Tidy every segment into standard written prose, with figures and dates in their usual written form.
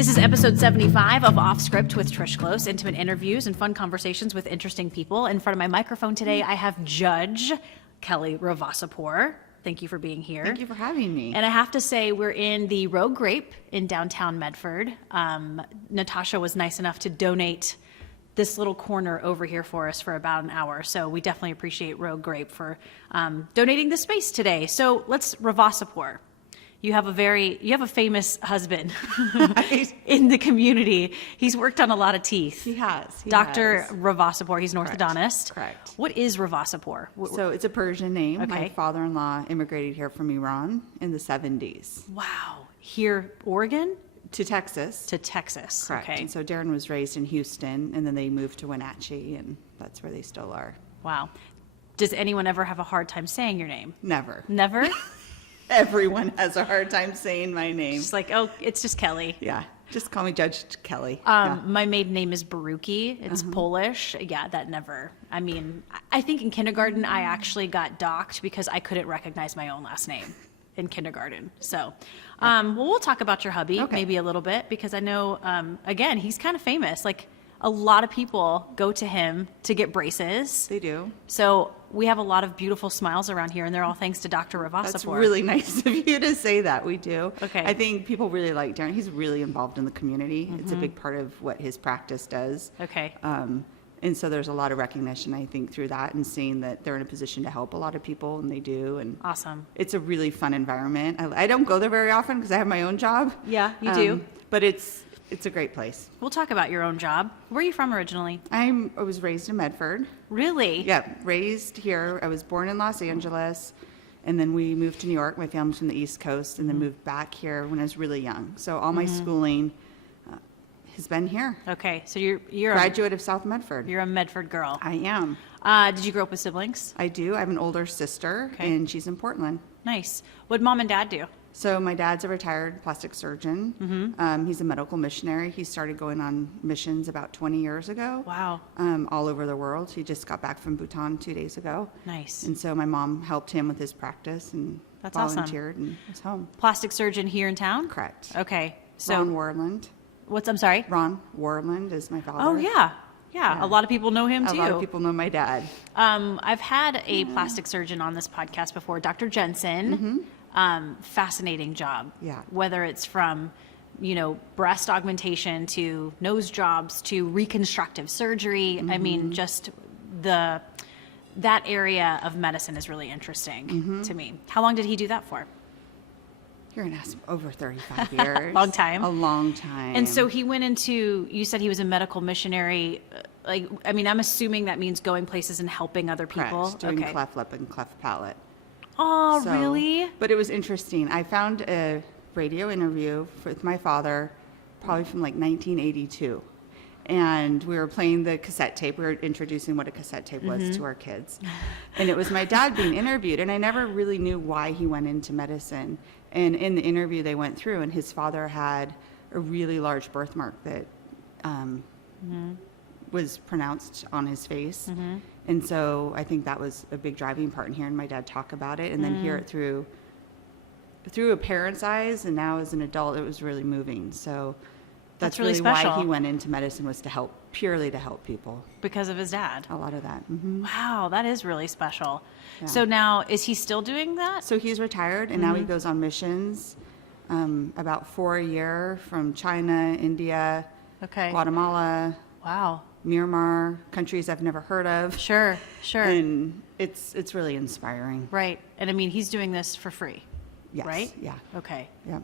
This is episode 75 of Off Script with Trish Glose, intimate interviews and fun conversations with interesting people. In front of my microphone today, I have Judge Kelly Ravassipour. Thank you for being here. Thank you for having me. And I have to say, we're in the Rogue Grape in downtown Medford. Natasha was nice enough to donate this little corner over here for us for about an hour. So we definitely appreciate Rogue Grape for donating the space today. So let's Ravassipour. You have a famous husband in the community. He's worked on a lot of teeth. He has. Dr. Ravassipour. He's an orthodontist. Correct. What is Ravassipour? So it's a Persian name. Okay. My father-in-law immigrated here from Iran in the 70s. Wow. Here, Oregon? To Texas. To Texas. Correct. Okay. And so Darren was raised in Houston, and then they moved to Wenatchee, and that's where they still are. Wow. Does anyone ever have a hard time saying your name? Never. Never? Everyone has a hard time saying my name. Just like, oh, it's just Kelly. Yeah. Just call me Judge Kelly. My maiden name is Baruki. It's Polish. Yeah, that never. I mean, I think in kindergarten I actually got docked because I couldn't recognize my own last name in kindergarten. So, well, we'll talk about your hubby maybe a little bit because I know, again, he's kind of famous. Like a lot of people go to him to get braces. They do. So we have a lot of beautiful smiles around here, and they're all thanks to Dr. Ravassipour. That's really nice of you to say that. We do. Okay. I think people really like Darren. He's really involved in the community. It's a big part of what his practice does. Okay. And so there's a lot of recognition, I think, through that and seeing that they're in a position to help a lot of people, and they do. And Awesome. it's a really fun environment. I don't go there very often because I have my own job. Yeah, you do. But it's a great place. We'll talk about your own job. Where are you from originally? I was raised in Medford. Really? Yeah, raised here. I was born in Los Angeles, and then we moved to New York. My family's from the East Coast, and then moved back here when I was really young. So all my schooling has been here. Okay, so you're Graduate of South Medford. you're a Medford girl. I am. Did you grow up with siblings? I do. I have an older sister, Okay. and she's in Portland. Nice. What'd mom and dad do? So my dad's a retired plastic surgeon. He's a medical missionary. He started going on missions about 20 years ago. Wow. All over the world. He just got back from Bhutan 2 days ago. Nice. And so my mom helped him with his practice and That's awesome. volunteered and was home. Plastic surgeon here in town? Correct. Okay. So Ron Warland. I'm sorry? Ron Warland is my father. Oh, yeah. Yeah. A lot of people know him too. A lot of people know my dad. I've had a plastic surgeon on this podcast before, Dr. Jensen. Fascinating job. Yeah. Whether it's from, breast augmentation to nose jobs to reconstructive surgery. I mean, just that area of medicine is really interesting to me. How long did he do that for? You're going to ask over 35 years. Long time. A long time. And so he went into, you said he was a medical missionary. I'm assuming that means going places and helping other people. Correct. Doing cleft lip and cleft palate. Oh, really? But it was interesting. I found a radio interview with my father, probably from like 1982. And we were playing the cassette tape. We were introducing what a cassette tape was to our kids. And it was my dad being interviewed. And I never really knew why he went into medicine. And in the interview they went through, and his father had a really large birthmark that was pronounced on his face. And so I think that was a big driving part in hearing my dad talk about it, and then hear it through a parent's eyes, and now as an adult, it was really moving. So that's really special. why he went into medicine, was purely to help people. Because of his dad. A lot of that. Wow, that is really special. Yeah. So now, is he still doing that? So he's retired, and now he goes on missions, about 4 a year, from China, India, Okay. Guatemala, Wow. Myanmar, countries I've never heard of. Sure. And it's really inspiring. Right. And I mean, he's doing this for free. Yes. Right? Yeah. Okay. Yeah.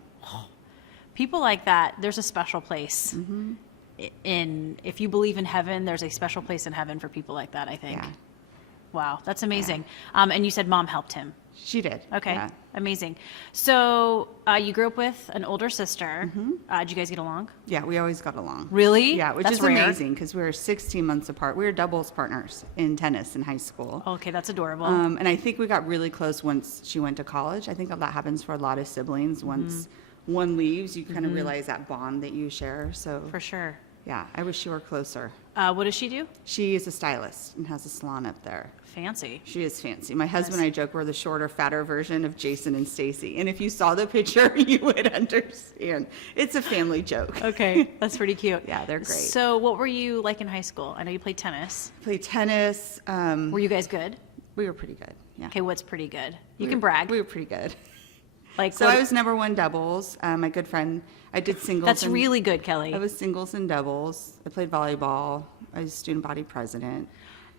People like that, there's a special place if you believe in heaven, there's a special place in heaven for people like that, I think. Yeah. Wow, that's amazing. And you said mom helped him. She did. Okay, Yeah. amazing. So you grew up with an older sister. Did you guys get along? Yeah, we always got along. Really? Yeah, which That's is rare. amazing because we were 16 months apart. We were doubles partners in tennis in high school. Okay, that's adorable. And I think we got really close once she went to college. I think that happens for a lot of siblings. Once one leaves, you kind of realize that bond that you share. So For sure. Yeah, I wish she were closer. What does she do? She is a stylist and has a salon up there. Fancy. She is fancy. My husband and I joke we're the shorter, fatter version of Jason and Stacy. And if you saw the picture, you would understand. It's a family joke. Okay, that's pretty cute. Yeah, they're great. So what were you like in high school? I know you played tennis. Played tennis. Were you guys good? We were pretty good. Yeah. Okay, what's pretty good? You can brag. We were pretty good. Like, So I was #1 doubles. My good friend, I did singles. That's and- really good, Kelly. I was singles and doubles. I played volleyball. I was student body president.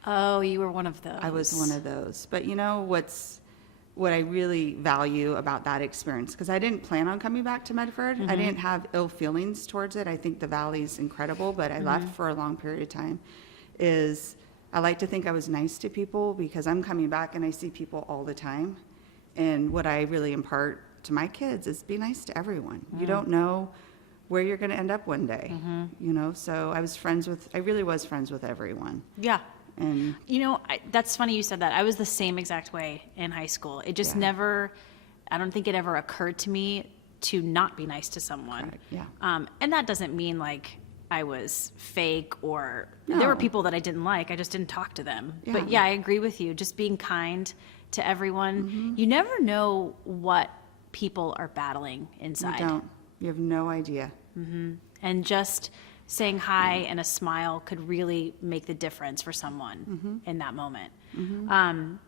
Oh, you were one of those. I was one of those. But you know what I really value about that experience, because I didn't plan on coming back to Medford. I didn't have ill feelings towards it. I think the Valley's incredible, but I left for a long period of time, is I like to think I was nice to people, because I'm coming back and I see people all the time. And what I really impart to my kids is be nice to everyone. You don't know where you're going to end up one day, you know? So I really was friends with everyone. Yeah. And You know, that's funny you said that. I was the same exact way in high school. It just Yeah. I don't think it ever occurred to me to not be nice to someone. Correct, yeah. And that doesn't mean like I was fake or there were No. people that I didn't like. I just didn't talk to them. But Yeah. yeah, I agree with you. Just being kind to everyone. You never know what people are battling you inside. don't. You have no idea. And just saying hi and a smile could really make the difference for someone in that moment.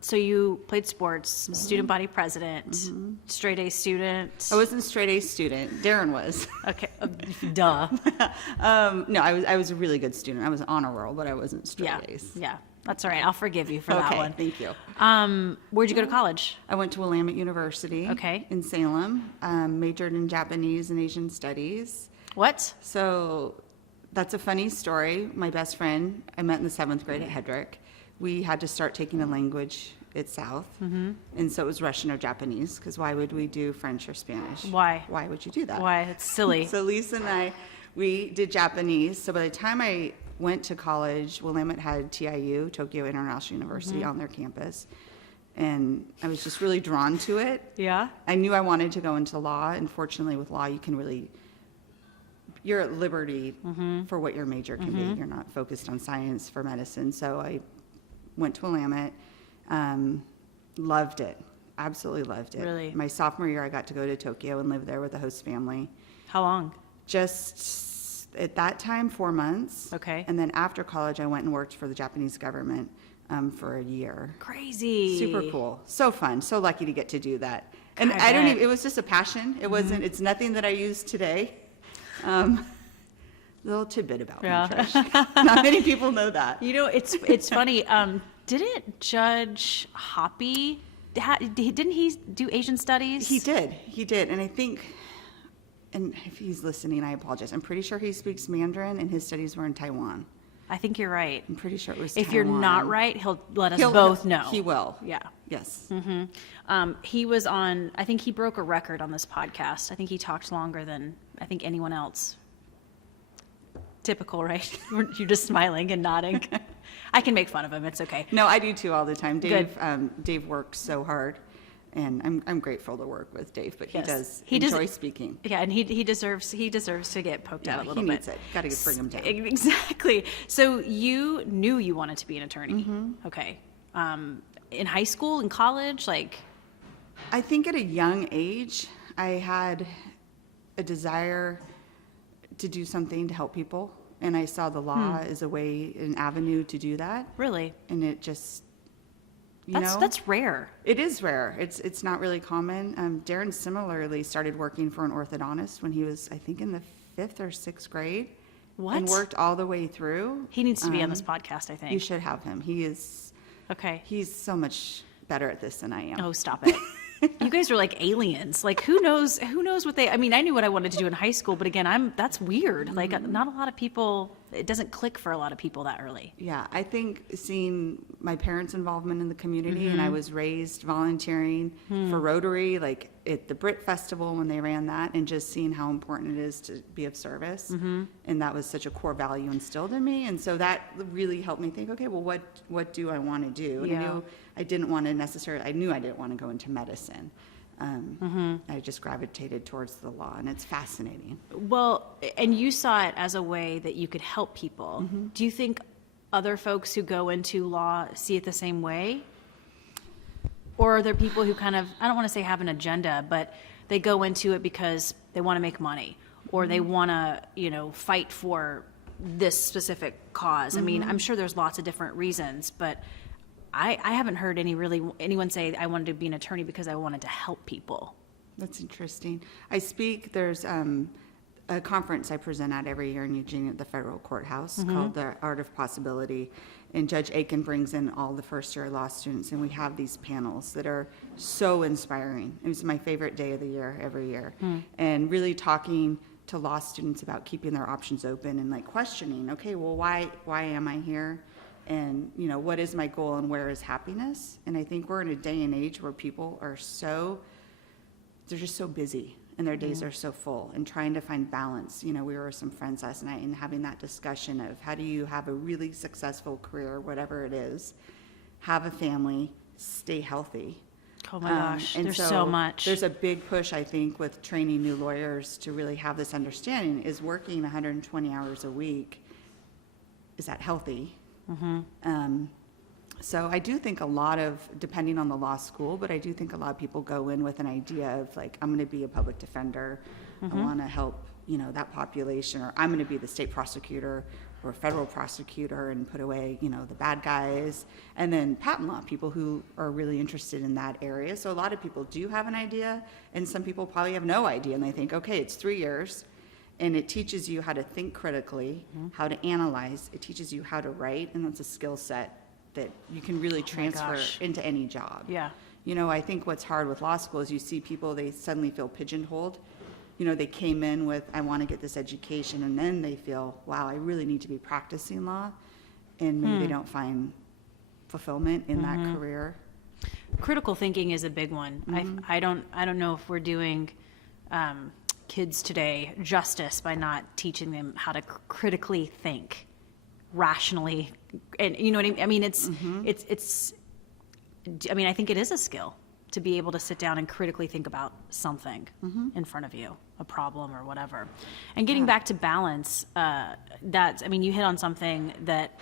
So you played sports, student body president, straight A student. I wasn't a straight A student. Darren was. Okay, duh. No, I was a really good student. I was honor roll, but I wasn't straight Yeah, A's. yeah, that's all right. I'll forgive you for that Okay, one. thank you. Where'd you go to college? I went to Willamette University. Okay. In Salem. Majored in Japanese and Asian studies. What? So that's a funny story. My best friend, I met in the 7th grade at Hedrick. We had to start taking a language at South. And so it was Russian or Japanese, because why would we do French or Spanish? Why? Why would you do that? Why? It's silly. So Lisa and I, we did Japanese. So by the time I went to college, Willamette had TIU, Tokyo International University, on their campus. And I was just really drawn to it. Yeah? I knew I wanted to go into law. And fortunately with law, you're at liberty for what your major can be. You're not focused on science for medicine. So I went to Willamette, loved it, absolutely loved it. Really? My sophomore year, I got to go to Tokyo and live there with the host family. How long? Just at that time, 4 months. Okay. And then after college, I went and worked for the Japanese government for a year. Crazy. Super cool. So fun. So lucky to get to do that. And I I don't bet. even, it was just a passion. It wasn't, it's nothing that I use today. Little tidbit about Yeah. me, Trish. Not many people know that. You know, it's funny. Didn't Judge Hoppy, didn't he do Asian studies? He did. And I think, and if he's listening, I apologize. I'm pretty sure he speaks Mandarin and his studies were in Taiwan. I think you're right. I'm pretty sure it was If you're Taiwan. not right, he'll let us He'll- both know. He will. Yeah. Yes. He was on, I think he broke a record on this podcast. I think he talked longer than I think anyone else. Typical, right? You're just smiling and nodding. I can make fun of him. It's okay. No, I do too all the time. Good. Dave works so hard, and I'm grateful to work with Dave, but Yes. he enjoy speaking. Yeah, and he deserves to get poked out a little he bit. needs it. Got to bring him down. Exactly. So you knew you wanted to be an attorney. Mm-hmm. Okay. In high school, in college, like, I think at a young age, I had a desire to do something to help people, and I saw the law as a way, an avenue to do that, really, and it just, that's rare. It is rare. It's not really common. Darren similarly started working for an orthodontist when he was, I think, in the 5th or 6th grade. What? And worked all the way through. He needs to be on this podcast, I think. You should have him. Okay. He's so much better at this than I am. Oh, stop it. You guys are like aliens. Like, who knows what I mean, I knew what I wanted to do in high school, but again, that's weird. Like, not a lot of people, it doesn't click for a lot of people that early. Yeah, I think seeing my parents' involvement in the community, and I was raised volunteering for Rotary, like at the Brit Festival when they ran that, and just seeing how important it is to be of service. And that was such a core value instilled in me. And so that really helped me think, okay, well, what do I want to do? And Yeah. I knew I didn't want to go into medicine. I just gravitated towards the law, and it's fascinating. Well, and you saw it as a way that you could help people. Do you think other folks who go into law see it the same way? Or are there people who kind of, I don't want to say have an agenda, but they go into it because they want to make money, or they want to, you know, fight for this specific cause? I mean, I'm sure there's lots of different reasons, but I haven't heard anyone say I wanted to be an attorney because I wanted to help people. That's interesting. There's a conference I present at every year in Eugene at the federal courthouse called The Art of Possibility. And Judge Aiken brings in all the first-year law students, and we have these panels that are so inspiring. It's my favorite day of the year, every year. And really talking to law students about keeping their options open and like questioning, okay, well, why am I here? And, you know, what is my goal and where is happiness? And I think we're in a day and age where people are they're just so busy and their days are so full, and trying to find balance. You know, we were with some friends last night and having that discussion of how do you have a really successful career, whatever it is, have a family, stay healthy. Oh my gosh, And there's so much. There's a big push, I think, with training new lawyers to really have this understanding, is working 120 hours a week, is that healthy? So I do think depending on the law school, but I do think a lot of people go in with an idea of like, I'm going to be a public defender. I want to help, you know, that population, or I'm going to be the state prosecutor or federal prosecutor and put away, you know, the bad guys. And then patent law, people who are really interested in that area. So a lot of people do have an idea, and some people probably have no idea, and they think, okay, it's 3 years. And it teaches you how to think critically, how to analyze. It teaches you how to write, and that's a skill set that you can really transfer into any job. Yeah. You know, I think what's hard with law school is you see people, they suddenly feel pigeonholed. You know, they came in with, I want to get this education, and then they feel, wow, I really need to be practicing law, and maybe they don't find fulfillment in that career. Critical thinking is a big one. I don't know if we're doing kids today justice by not teaching them how to critically think, rationally, and you know what I mean. I mean, I mean, I think it is a skill to be able to sit down and critically think about something in front of you, a problem or whatever. And getting back to balance, I mean, you hit on something that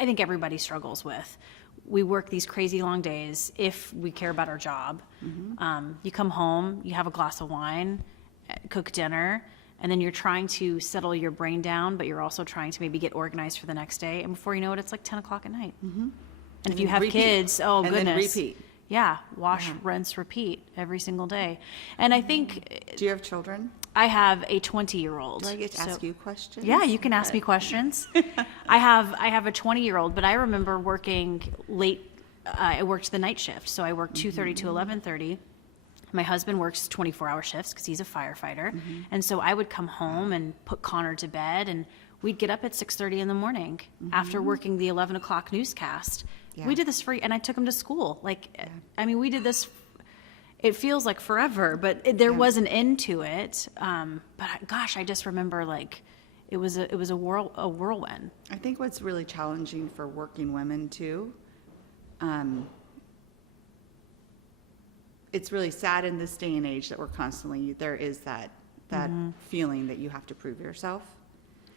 I think everybody struggles with. We work these crazy long days if we care about our job. You come home, you have a glass of wine, cook dinner, and then you're trying to settle your brain down, but you're also trying to maybe get organized for the next day. And before you know it, it's like 10 o'clock at night. And if you have kids, oh goodness. And then repeat. Yeah, wash, rinse, repeat every single day. And I think... Do you have children? I have a 20-year-old. Do I get to ask you questions? Yeah, you can ask me questions. I have a 20-year-old, but I remember working late. I worked the night shift, so I worked 2:30 to 11:30. My husband works 24-hour shifts because he's a firefighter. And so I would come home and put Connor to bed, and we'd get up at 6:30 in the morning after working the 11 o'clock newscast. Yeah. We did this and I took him to school. I mean, we did this, it feels like forever, but there was an end to it. But gosh, I just remember it was a whirlwind. I think what's really challenging for working women too, it's really sad in this day and age that there is that feeling that you have to prove yourself.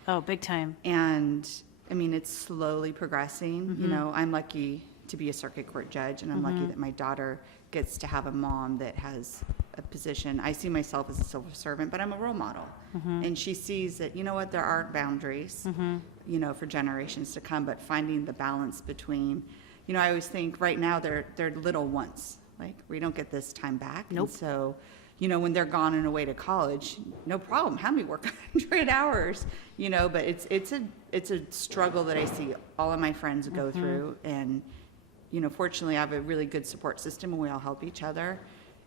Oh, big time. And I mean, it's slowly progressing. You know, I'm lucky to be a circuit court judge, and I'm lucky that my daughter gets to have a mom that has a position. I see myself as a civil servant, but I'm a role model. And she sees that, you know what, there aren't boundaries, you know, for generations to come, but finding the balance between, you know, I always think right now they're little once. Like, we don't get this time back. Nope. And so, you know, when they're gone and away to college, no problem. Have me work 100 hours, you know, but it's a struggle that I see all of my friends go through. And, you know, fortunately, I have a really good support system, and we all help each other.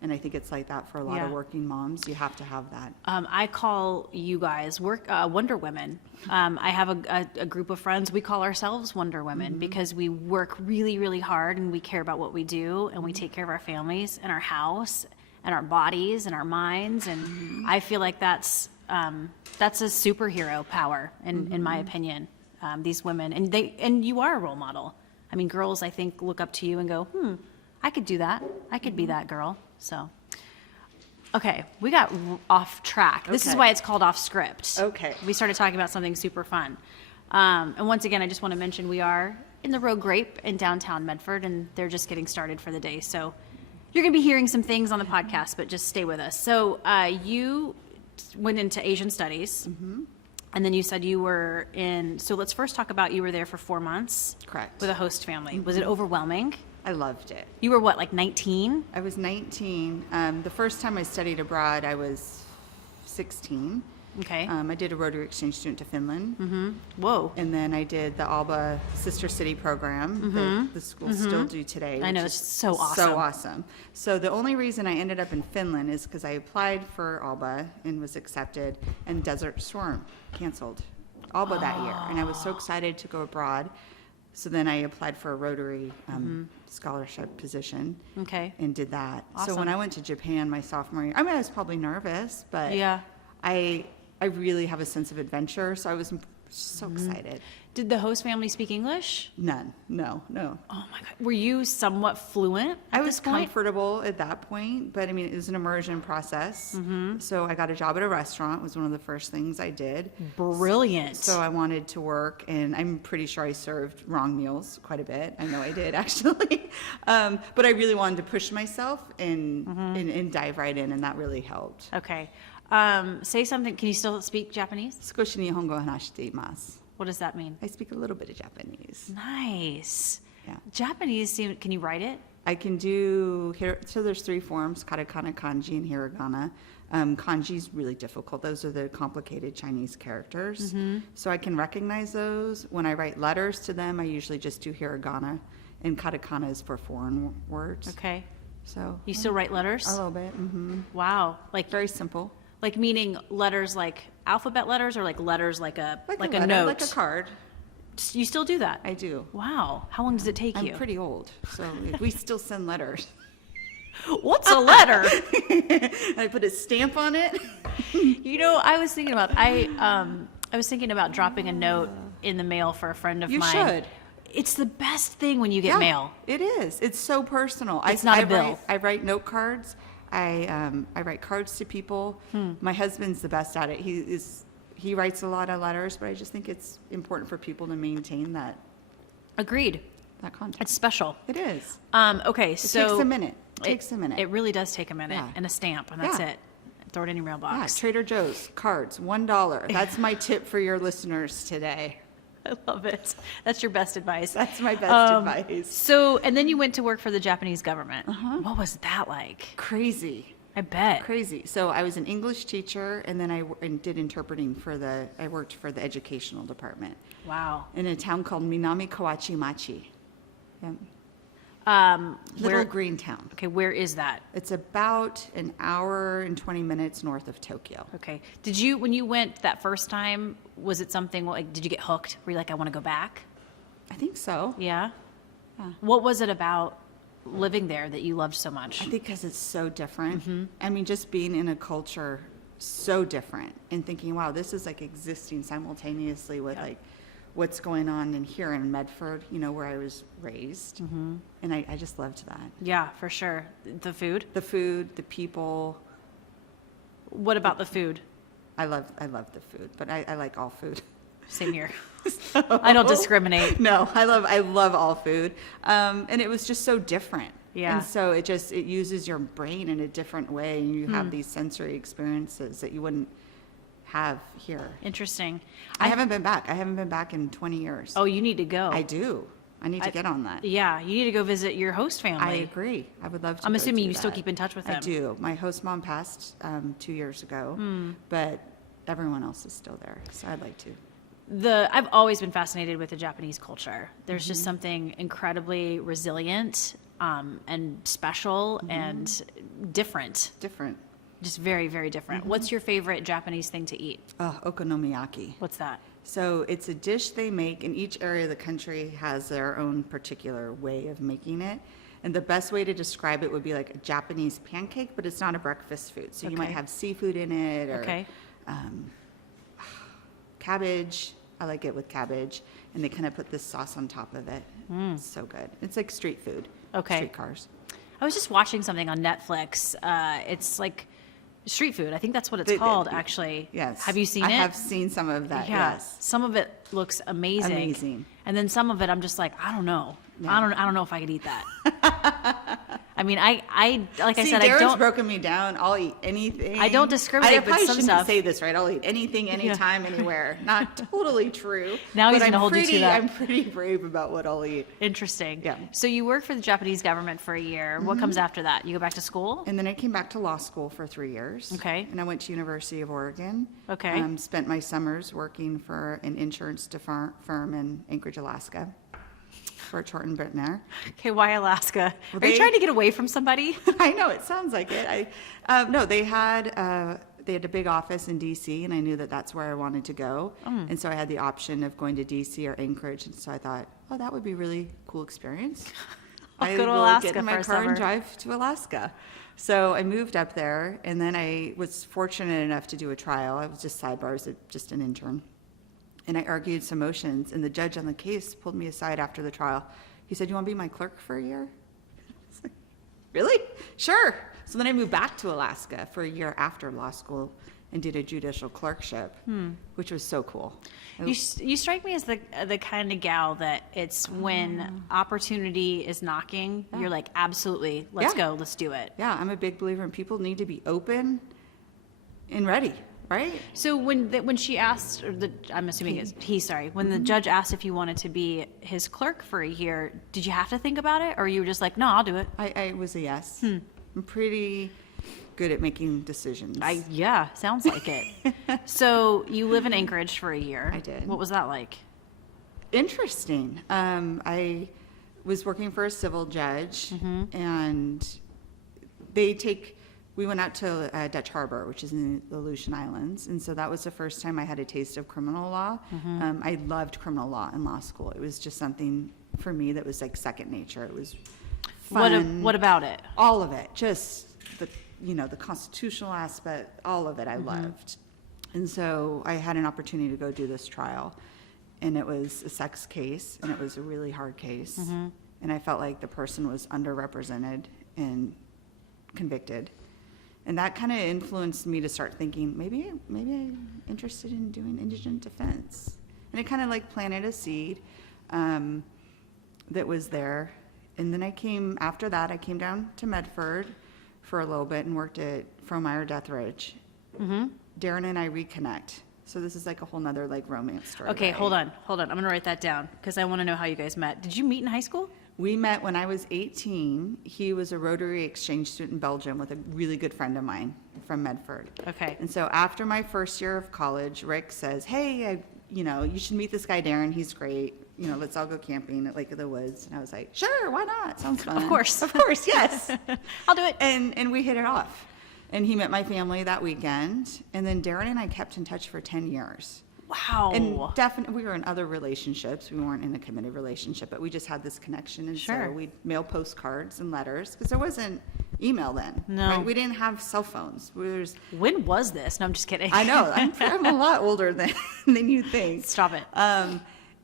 And I think it's like that for a lot of working moms. You have to have that. I call you guys Wonder Women. I have a group of friends. We call ourselves Wonder Women because we work really, really hard, and we care about what we do, and we take care of our families and our house and our bodies and our minds. And I feel like that's a superhero power, in my opinion. These women, and you are a role model. I mean, girls, I think, look up to you and go, I could do that. I could be that girl. So, Okay, we got off track. This is Okay. why it's called off script. Okay. We started talking about something super fun. And once again, I just want to mention we are in the Rogue Grape in downtown Medford, and they're just getting started for the day. So you're going to be hearing some things on the podcast, but just stay with us. So you went into Asian studies, and then you said you were in, so let's first talk about you were there for 4 months. Correct. With a host family. Was it overwhelming? I loved it. You were what, like 19? I was 19. The first time I studied abroad, I was 16. Okay. I did a Rotary exchange student to Finland. Whoa. And then I did the Alba Sister City program that the schools still do today. I know, which it's is so awesome. So awesome. So the only reason I ended up in Finland is because I applied for Alba and was accepted, and Desert Storm canceled Alba that year. And I was so excited to go abroad. So then I applied for a Rotary scholarship position. Okay. And did that. So Awesome. when I went to Japan my sophomore year, I mean, I was probably nervous, but Yeah. I really have a sense of adventure, so I was so excited. Did the host family speak English? None. No. Oh my God. Were you somewhat fluent at I this was point? comfortable at that point, but I mean, it was an immersion process. So I got a job at a restaurant, was one of the first things I did. Brilliant. So I wanted to work, and I'm pretty sure I served wrong meals quite a bit. I know I did, actually. But I really wanted to push myself and dive right in, and that really helped. Okay. Say something. Can you still speak Japanese? 少し日本語を話しています. What does that mean? I speak a little bit of Japanese. Nice. Yeah. Japanese seem, can you write it? I can do, so there's 3 forms, katakana, kanji, and hiragana. Kanji is really difficult. Those are the complicated Chinese characters. So I can recognize those. When I write letters to them, I usually just do hiragana, and katakana is for foreign words. Okay. So You still write letters? a little bit. Wow. Like Very simple. Like meaning letters like alphabet letters, or like letters like a letter, note? like a card. You still do that? I do. Wow. How long does it take I'm you? pretty old, so we still send letters. What's a letter? I put a stamp on it. You know, I was thinking about dropping a note in the mail for a friend of You mine. should. It's the best thing when you get mail. It is. It's so personal. It's not a bill. I write note cards. I write cards to people. My husband's the best at it. He writes a lot of letters, but I just think it's important for people to maintain that Agreed. contact. It's special. It is. Okay, It so takes a minute. It takes a minute. It really does take a minute, Yeah. and a stamp, and that's Yeah. it. Throw it in your Yeah, mailbox. Trader Joe's cards, $1. That's my tip for your listeners today. I love it. That's your best advice. That's my best advice. So, and then you went to work for the Japanese government. Uh-huh. What was that like? Crazy. I bet. Crazy. So I was an English teacher, and then I did interpreting I worked for the educational department Wow. in a town called Minami Kawachi Machi. Yeah. Little Where? green town. Okay, where is that? It's about an hour and 20 minutes north of Tokyo. Okay. Did you, when you went that first time, was it something like, did you get hooked? Were you like, I want to go back? I think so. Yeah. Yeah. What was it about living there that you loved so much? I think because it's so different. Mm-hmm. I mean, just being in a culture so different and thinking, wow, this is like existing simultaneously with like what's going on in here in Medford, where I was raised. Mm-hmm. And I just loved that. Yeah, for sure. The food? The food, the people. What about the food? I love the food, but I like all food. Same here. I don't discriminate. No, I love all food. And it was just so different. Yeah. And so it uses your brain in a different way, and you have these sensory experiences that you wouldn't have here. Interesting. I haven't been back. I haven't been back in 20 years. Oh, you need to go. I do. I need to get on that. Yeah, you need to go visit your host family. I agree. I would love to. I'm go assuming do you still that. keep in touch with I them. do. My host mom passed 2 years ago, but everyone else is still there, so I'd like to. I've always been fascinated with the Japanese culture. There's just something incredibly resilient and special and different. Different. Just very, very different. What's your favorite Japanese thing to eat? Okonomiyaki. What's that? So it's a dish they make, and each area of the country has their own particular way of making it. And the best way to describe it would be like a Japanese pancake, but it's not a breakfast food. So you might Okay. have seafood in it, or Okay. cabbage. I like it with cabbage, and they kind of put this sauce on top of it. It's so good. It's like street food. Okay. Street cars. I was just watching something on Netflix. It's like Street food. I think that's what it's They- called, they- actually. Yes. Have you seen I it? have seen some of that, yes. Some of it looks amazing. Amazing. And then some of it, I'm just like, I don't know. Yeah. I don't know if I could eat that. I mean, I like I See, said, Darren's I don't. broken me down. I'll eat anything. I don't discriminate, I but probably some shouldn't stuff- say this, right? I'll eat anything, anytime, anywhere. Not totally true. Now he's but gonna hold you to that. I'm pretty brave about what I'll eat. Interesting. Yeah. So you worked for the Japanese government for a year. What comes after that? You go back to school? And then I came back to law school for 3 years. Okay. And I went to University of Oregon. Okay. Spent my summers working for an insurance firm in Anchorage, Alaska, for Chorton Brittner. Okay, why Alaska? Well, Are you they- trying to get away from somebody? I know, it sounds like it. No, they had a big office in DC, and I knew that that's where I wanted to go. And so I had the option of going to DC or Anchorage, and so I thought, oh, that would be a really cool experience. I'll go to will Alaska get in my for a car summer. and drive to Alaska. So I moved up there, and then I was fortunate enough to do a trial. I was just sidebar, I was just an intern. And I argued some motions, and the judge on the case pulled me aside after the trial. He said, "You want to be my clerk for a year?" I was like, "Really? Sure." So then I moved back to Alaska for a year after law school and did a judicial clerkship, which was so cool. You strike me as the kind of gal that it's when opportunity is knocking, you're like, absolutely, let's Yeah. go, let's do it. Yeah, I'm a big believer in people need to be open and ready, right? So when she asked, or I'm assuming it's he, sorry, when the judge asked if you wanted to be his clerk for a year, did you have to think about it, or you were just like, no, I'll do it? I was a yes. I'm pretty good at making decisions. Yeah, sounds like it. So you live in Anchorage for a year. I did. What was that like? Interesting. I was working for a civil judge, and we went out to Dutch Harbor, which is in the Aleutian Islands, and so that was the first time I had a taste of criminal law. I loved criminal law in law school. It was just something for me that was like second nature. It was fun. What about it? All of it, just the constitutional aspect, all of it I loved. And so I had an opportunity to go do this trial, and it was a sex case, and it was a really hard case. And I felt like the person was underrepresented and convicted. And that kind of influenced me to start thinking, maybe I'm interested in doing indigent defense. And it kind of like planted a seed that was there. And then after that, I came down to Medford for a little bit and worked at Fromeyer Death Ridge. Darren and I reconnect. So this is like a whole nother like romance story. Okay, right? hold on. I'm going to write that down because I want to know how you guys met. Did you meet in high school? We met when I was 18. He was a Rotary exchange student in Belgium with a really good friend of mine from Medford. Okay. And so after my first year of college, Rick says, "Hey, you should meet this guy Darren. He's great. Let's all go camping at Lake of the Woods." And I was like, "Sure, why not? Sounds fun." Of course. Of course, yes. I'll do it. And we hit it off. And he met my family that weekend. And then Darren and I kept in touch for 10 years. Wow. And definitely, we were in other relationships. We weren't in a committed relationship, but we just had this connection. And Sure. so we'd mail postcards and letters because there wasn't email then. No. Right? We didn't have cell phones. When was this? No, I'm just kidding. I know. I'm a lot older than you think. Stop it.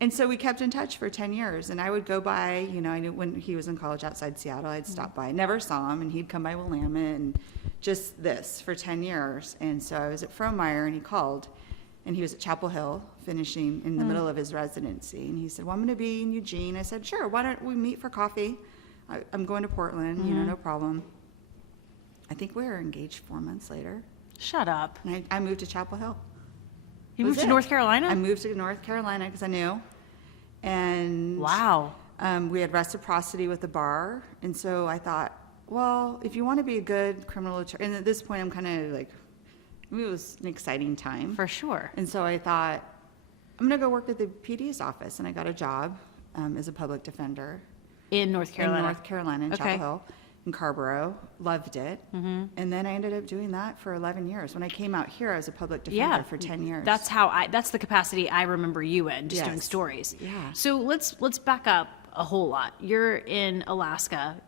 And so we kept in touch for 10 years. And I would go by, I knew when he was in college outside Seattle, I'd stop by. Never saw him, and he'd come by Willamette, and just this for 10 years. And so I was at Fromeyer, and he called. And he was at Chapel Hill finishing in the middle of his residency. And he said, "Well, I'm going to be in Eugene." I said, "Sure, why don't we meet for coffee? I'm going to Portland, no problem." I think we were engaged 4 months later. Shut up. And I moved to Chapel Hill. You Was moved to it. North Carolina? I moved to North Carolina because I knew. And Wow. we had reciprocity with the bar. And so I thought, well, if you want to be a good criminal attorney, and at this point I'm kind of like, it was an exciting time. For sure. And so I thought, I'm going to go work at the PD's office. And I got a job as a public defender In North Carolina. in North Carolina, in Okay. Chapel Hill, in Carrboro. Loved it. And then I ended up doing that for 11 years. When I came out here, I was a public defender Yeah. for 10 years. That's the capacity I remember you in, just doing Yes. stories. Yeah. So let's back up a whole lot. You're in Alaska.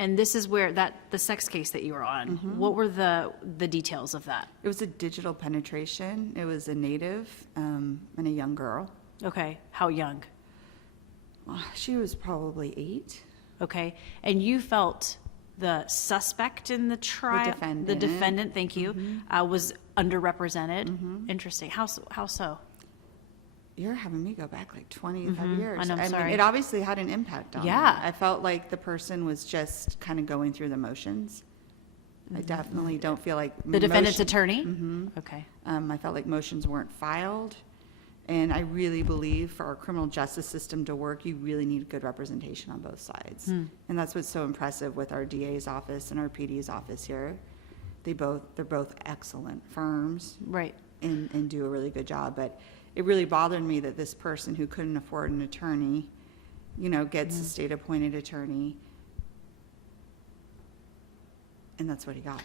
And this is where the sex case that you were on. What were the details of that? It was a digital penetration. It was a native and a young girl. Okay. How young? She was probably 8. Okay. And you felt the suspect in the trial, the defendant. defendant, thank you, was underrepresented. Interesting. How so? You're having me go back like 25 years. And I'm sorry. mean, it obviously had an impact on me. Yeah. I felt like the person was just kind of going through the motions. I definitely don't feel like The defendant's motion- attorney? Okay. I felt like motions weren't filed. And I really believe for our criminal justice system to work, you really need good representation on both sides. And that's what's so impressive with our DA's office and our PD's office here. They're both excellent firms. Right. And do a really good job. But it really bothered me that this person who couldn't afford an attorney, gets a state-appointed attorney. And that's what he got.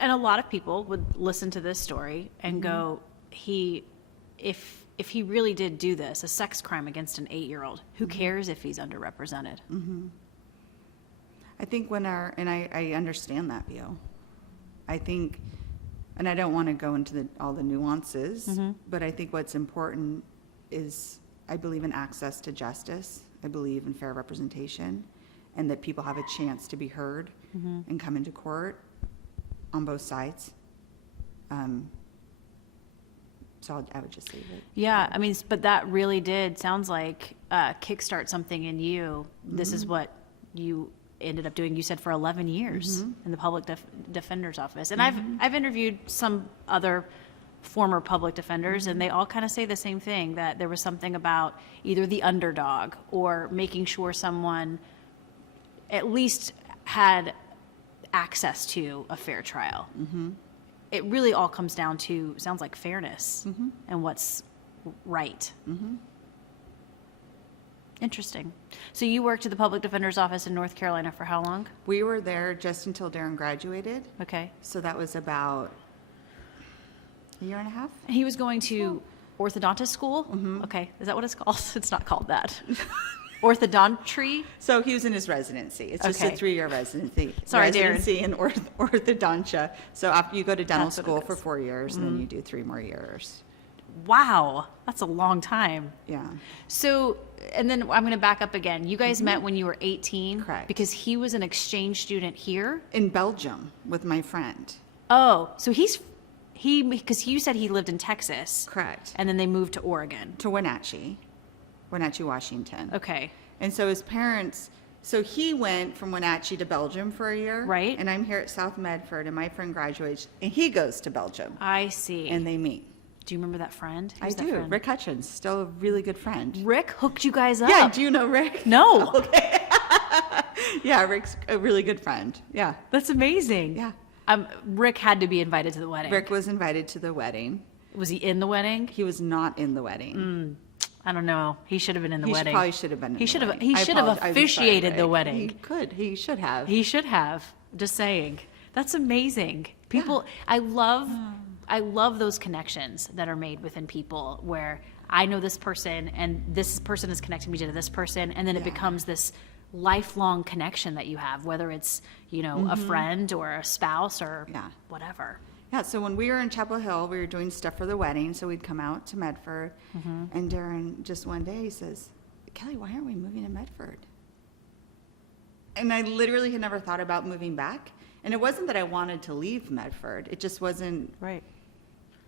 And a lot of people would listen to this story and go, if he really did do this, a sex crime against an 8-year-old, who cares if he's underrepresented? I think I understand that view. I think, and I don't want to go into all the nuances, but I think what's important is I believe in access to justice. I believe in fair representation, and that people have a chance to be heard and come into court on both sides. So I would just say that. Yeah, I mean, but that really sounds like kickstart something in you. This is what you ended up doing, you said, for 11 years in the public defender's office. And I've interviewed some other former public defenders, and they all kind of say the same thing, that there was something about either the underdog or making sure someone at least had access to a fair trial. It really all comes down to, sounds like, fairness and what's right. Interesting. So you worked at the public defender's office in North Carolina for how long? We were there just until Darren graduated. Okay. So that was about a year and a half. And he was going to orthodontist school? Okay. Is that what it's called? It's not called that. Orthodontry? So he was in his residency. It's just a Okay. 3-year residency. Sorry, Darren. Residency in orthodontia. So after you go to dental That's what it school for is. 4 years, and then you do 3 more years. Wow. That's a long time. Yeah. So, and then I'm going to back up again. You guys met when you were 18? Correct. Because he was an exchange student here? In Belgium with my friend. Oh, so because you said he lived in Texas. Correct. And then they moved to Oregon. To Wenatchee, Washington. Okay. And so his parents, so he went from Wenatchee to Belgium for a year. Right. And I'm here at South Medford, and my friend graduates, and he goes to Belgium, I see. and they meet. Do you remember that friend? I Who's that do. friend? Rick Hutchins, still a really good friend. Rick hooked you guys up? Yeah, do you know Rick? No. Okay. Yeah, Rick's a really good friend. Yeah. That's amazing. Yeah. Rick had to be invited to the wedding. Rick was invited to the wedding. Was he in the wedding? He was not in the wedding. I don't know. He should have been in the wedding. Probably should have been in He the should have. wedding. He I should have apologize. I'm sorry, officiated the Rick. wedding. He could. He should have. He should have. Just saying. That's amazing. People, I love those connections that are made within people where I know this person and this person is connecting me to this person, and then it becomes this lifelong connection that you have, whether it's, a friend or a spouse or whatever. Yeah, so when we were in Chapel Hill, we were doing stuff for the wedding, so we'd come out to Medford, and Darren, just one day, he says, Kelly, why aren't we moving to Medford? And I literally had never thought about moving back. And it wasn't that I wanted to leave Medford. It just wasn't, Right.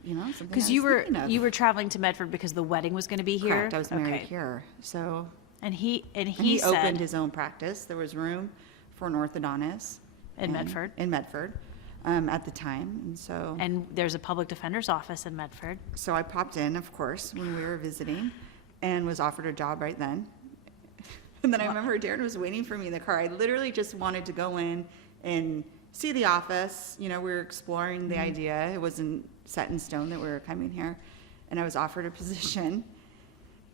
something Because I was thinking of. you were traveling to Medford because the wedding was going to be here. Correct, I was married Okay. here. So And he he said, opened his own practice. There was room for an orthodontist. In Medford? In Medford, at the time. And so... and there's a public defender's office in Medford. So I popped in, of course, when we were visiting, and was offered a job right then. And then I remember Darren was waiting for me in the car. I literally just wanted to go in and see the office. We were exploring the idea. It wasn't set in stone that we were coming here. And I was offered a position.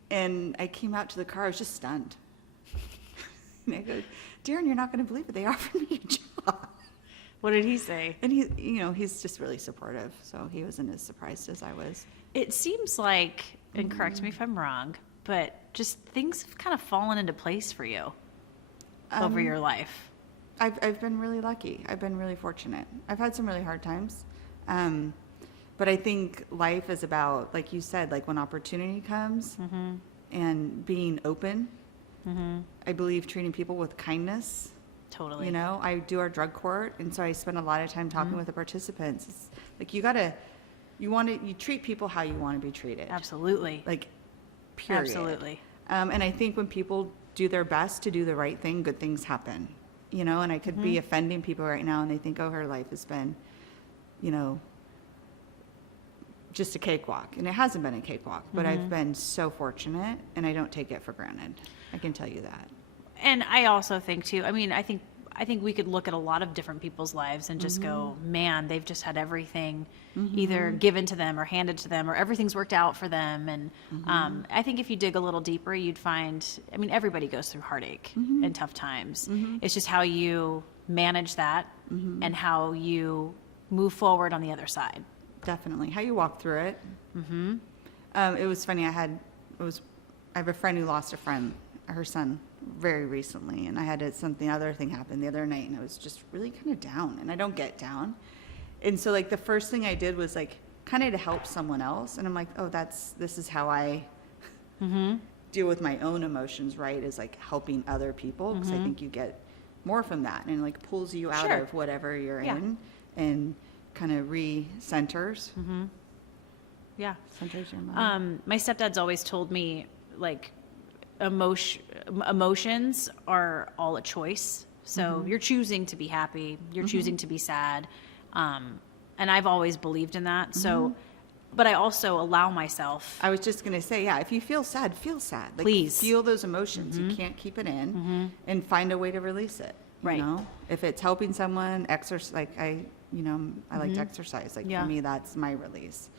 And I came out to the car. I was just stunned. And I go, Darren, you're not going to believe it. They offered me a job. What did he say? And he's just really supportive. So he wasn't as surprised as I was. It seems like, and correct me if I'm wrong, but just things have kind of fallen into place for you over your life. I've been really lucky. I've been really fortunate. I've had some really hard times. But I think life is about, like you said, like when opportunity comes and being open. I believe treating people with kindness Totally. You know, I do our drug court, and so I spend a lot of time talking with the participants. It's like you treat people how you want to be treated. Absolutely. Like, period. Absolutely. And I think when people do their best to do the right thing, good things happen. You know, and I could be offending people right now, and they think, oh, her life has been, you know, just a cakewalk. And it hasn't been a cakewalk, but I've been so fortunate, and I don't take it for granted. I can tell you that. And I also think too, I mean, I think we could look at a lot of different people's lives and just go, man, they've just had everything either given to them or handed to them, or everything's worked out for them. And I think if you dig a little deeper, you'd find, I mean, everybody goes through heartache and tough times. It's just how you manage that and how you move forward on the other side. Definitely. How you walk through it. It was funny. I have a friend who lost her son very recently, and I had other thing happen the other night, and I was just really kind of down, and I don't get down. And so like the first thing I did was like kind of to help someone else, and I'm like, oh, this is how I deal with my own emotions, right? Is like helping other people, because I think you get more from that, and it like pulls you out of whatever you're in, and kind of re-centers. Yeah. Centers your mind. My stepdad's always told me, like, emotions are all a choice. So you're choosing to be happy, you're choosing to be sad. And I've always believed in that. So, but I also allow myself. I was just going to say, yeah, if you feel sad, feel sad. Like, please. Feel those emotions. You can't keep it in, and find a way to release it. Right. You know? If it's helping someone, exercise, like I like to exercise. Like for me, that's my release.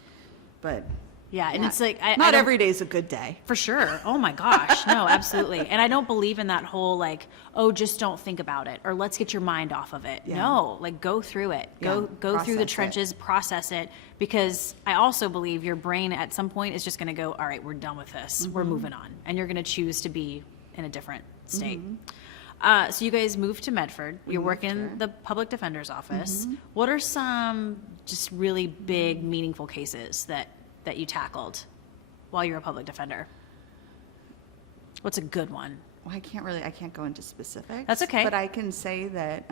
But yeah, and it's like not every day is a good day. For sure. Oh my gosh. No, absolutely. And I don't believe in that whole like, oh, just don't think about it, or let's get your mind off of it. Yeah. No, like go through it. Go through the trenches, process it, because I also believe your brain at some point is just going to go, all right, we're done with this. We're moving on. And you're going to choose to be in a different state. So you guys moved to Medford. You're working the public defender's office. What are some just really big, meaningful cases that you tackled while you were a public defender? What's a good one? Well, I can't go into specifics. That's okay. But I can say that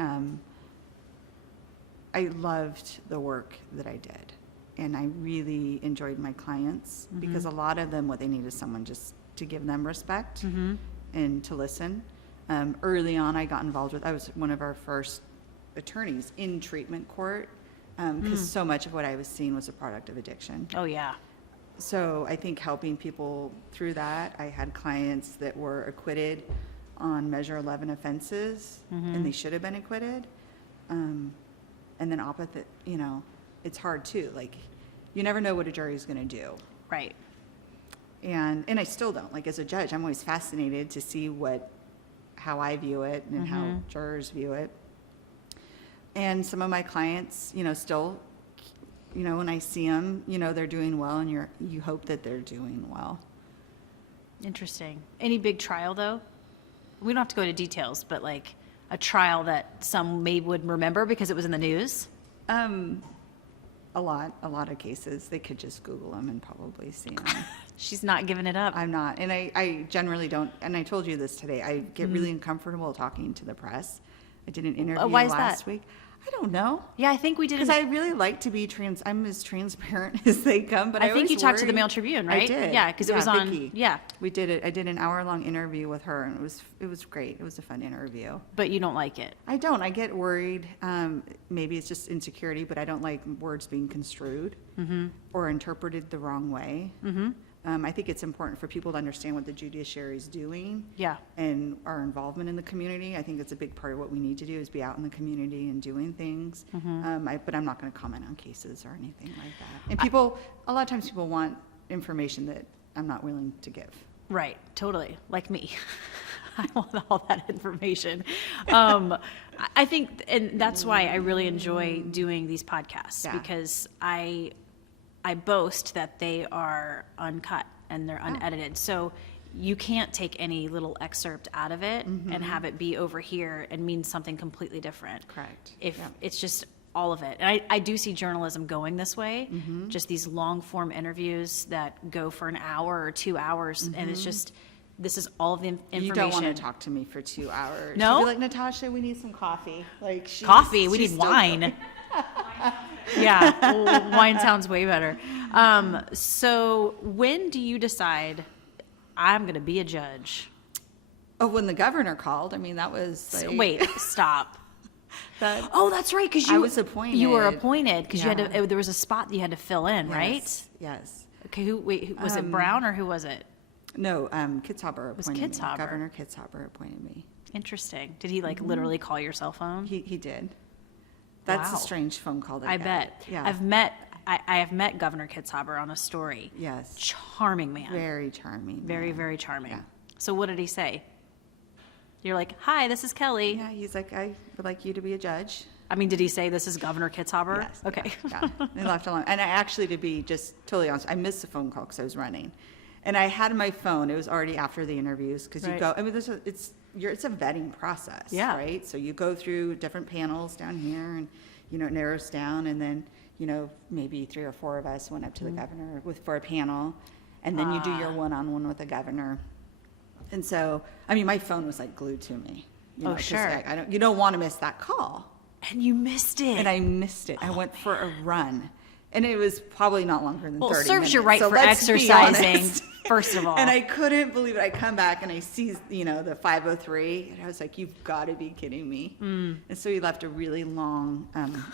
I loved the work that I did, and I really enjoyed my clients, because a lot of them, what they need is someone just to give them respect and to listen. Early on, I was one of our first attorneys in treatment court, because so much of what I was seeing was a product of addiction. Oh, yeah. So I think helping people through that, I had clients that were acquitted on Measure 11 offenses, and they should have been acquitted. And then opposite, it's hard too. Like, you never know what a jury is going to do. Right. And I still don't. Like, as a judge, I'm always fascinated to see how I view it and how jurors view it. And some of my clients, still, when I see them, they're doing well, and you hope that they're doing well. Interesting. Any big trial, though? We don't have to go into details, but like a trial that some would remember because it was in the news? A lot of cases. They could just Google them and probably see them. She's not giving it up. I'm not. And I generally don't. And I told you this today. I get really uncomfortable talking to the press. I did an interview last week. I don't know. Yeah, I think we did. Because I really like to be I'm as transparent as they come. But I think you talked to the Mail Tribune, right? I did. Yeah, because it was on. Vicky. Yeah, we did it. I did an hour-long interview with her, and it was great. It was a fun interview. But you don't like it. I don't. I get worried. Maybe it's just insecurity, but I don't like words being construed or interpreted the wrong way. I think it's important for people to understand what the judiciary is doing. Yeah. And our involvement in the community. I think it's a big part of what we need to do is be out in the community and doing things. But I'm not going to comment on cases or anything like that. And a lot of times people want information that I'm not willing to give. Right. Totally. Like me. I want all that information. I think, and that's why I really enjoy doing these podcasts, because I boast that they are uncut and they're unedited. So you can't take any little excerpt out of it and have it be over here and mean something completely different. Correct. It's just all of it. And I do see journalism going this way, just these long form interviews that go for an hour or 2 hours. And it's just, This is all of the information. You don't want to talk to me for 2 hours. No? You'd be like, Natasha, we need some coffee. Like Coffee. We she's need still wine. going. Yeah, well, wine sounds way better. So when do you decide I'm going to be a judge? Oh, when the governor called, I mean, that was like... Wait, stop. that, Oh, that's right, because I was appointed. You were appointed because you Yeah. had to. There was a spot that you had to fill in, right? Yes. Okay. Who was it? Brown or who was it? No, Kitzhaber appointed me. Kitzhaber. Governor Kitzhaber appointed me. Interesting. Did he literally call your cell phone? He did. That's Wow. a strange phone call that I bet. Yeah. I have met Governor Kitzhaber on a story. Yes. Charming man. Very charming. Very, man. very charming. Yeah. So what did he say? You're like, hi, this is Kelly. Yeah, he's like, I would like you to be a judge. I mean, did he say this is Governor Kitzhaber? Yes. Okay. Yeah. They left alone. And I actually, to be just totally honest, I missed the phone call because I was running. And I had my phone. It was already after the interviews because you Right. go. I mean, it's a vetting process, Yeah. right? So you go through different panels down here, and it narrows down, and then maybe 3 or 4 of us went up to the governor for a panel, and then you do your one-on-one with the governor. And so, I mean, my phone was like glued to me. Oh, 'cause sure. you don't want to miss that call. And you missed it. And I missed it. I went for a run. And it was probably not longer than 30 minutes. Well, it serves you right So for let's be exercising, honest. first of all. And I couldn't believe it. I come back and I see, the 503. And I was like, you've got to be kidding me. And so he left a really long,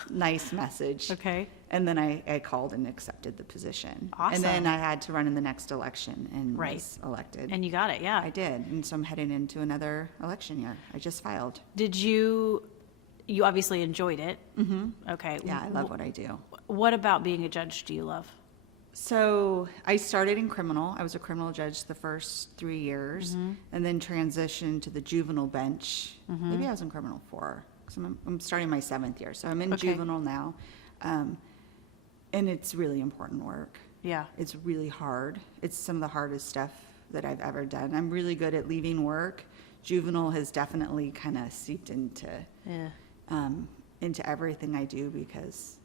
nice message. Okay. And then I called and accepted the position. Awesome. And then I had to run in the next election and Right. was elected. And you got it, yeah. I did. And so I'm heading into another election year. I just filed. Did you obviously enjoyed it. Mm-hmm. Okay. Yeah, I love what I do. What about being a judge do you love? So I started in criminal. I was a criminal judge the first 3 years, and then transitioned to the juvenile bench. Maybe I was in criminal 4, because I'm starting my 7th year. So I'm in Okay. juvenile now, and it's really important work. Yeah. It's really hard. It's some of the hardest stuff that I've ever done. I'm really good at leaving work. Juvenile has definitely kind of seeped into Yeah. everything I do because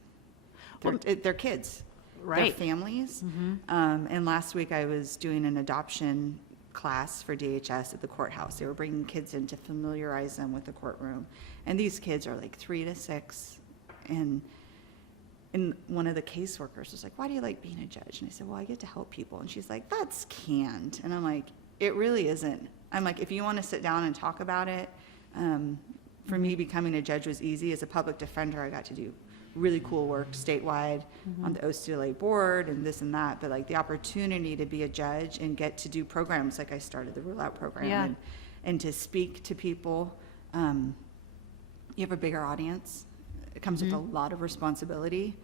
Well, they're kids. Right. Their families. And last week I was doing an adoption class for DHS at the courthouse. They were bringing kids in to familiarize them with the courtroom. And these kids are like 3 to 6. And one of the caseworkers was like, why do you like being a judge? And I said, well, I get to help people. And she's like, that's canned. And I'm like, it really isn't. I'm like, if you want to sit down and talk about it, for me, becoming a judge was easy. As a public defender, I got to do really cool work statewide on the OCLA board and this and that, but like the opportunity to be a judge and get to do programs, like I started the Rule Out program, Yeah. and to speak to people, you have a bigger audience. It comes with a lot of responsibility,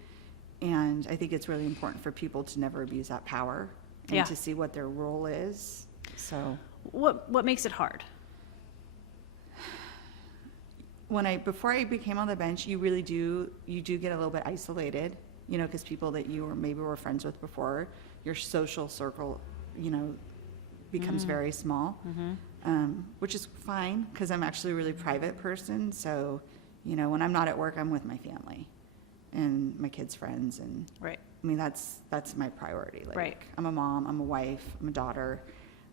and I think it's really important for people to never abuse that power and Yeah. to see what their role is. So What makes it hard? before I became on the bench, you do get a little bit isolated, because people that you were friends with before, your social circle, becomes very small, which is fine because I'm actually a really private person. So, when I'm not at work, I'm with my family and my kids' friends, and Right. I mean that's my priority. Like, Right. I'm a mom, I'm a wife, I'm a daughter,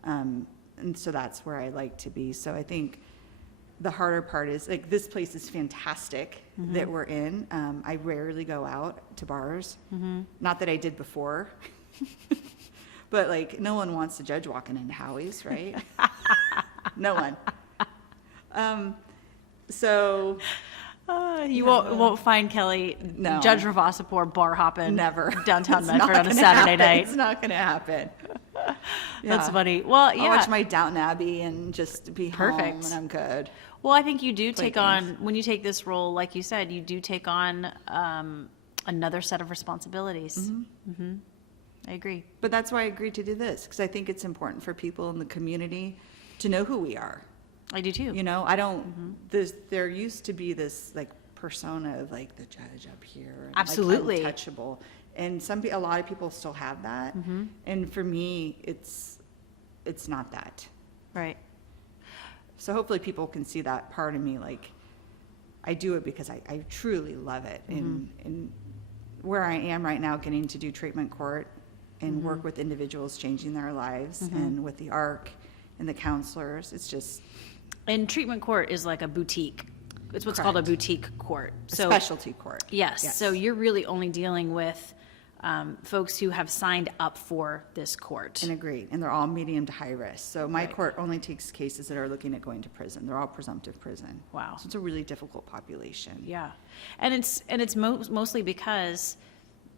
and so that's where I like to be. So I think the harder part is, like, this place is fantastic that we're in. I rarely go out to bars. Not that I did before. But, like, no one wants a judge walking into Howie's, right? No one. So You won't find Kelly, No. Judge Ravassipour bar hopping never. downtown It's Medford not on a gonna Saturday happen. night. It's not going to happen. That's Yeah. funny. Well, I'll yeah. watch my Downton Abbey and just be Perfect. home, and I'm good. Well, I think you do Play take on, when you take this role, like you said, you do take on another set of responsibilities. I agree. But that's why I agreed to do this, because I think it's important for people in the community to know who we are. I do too. I don't, there used to be this, like, persona of, like, the judge up here. And, Absolutely. Like, untouchable. And a lot of people still have that. And for me, it's not that. Right. So hopefully people can see that part of me. Like, I do it because I truly love it. And where I am right now, getting to do treatment court and work with individuals changing their lives, and with the ARC and the counselors. It's just And treatment court is like a boutique. It's what's called a boutique court. a specialty court. Yes. So you're really only dealing with folks who have signed up for this court. And agreed, and they're all medium to high risk. So my court only takes cases that are looking at going to prison. They're all presumptive prison. Wow. So it's a really difficult population. Yeah. And it's mostly because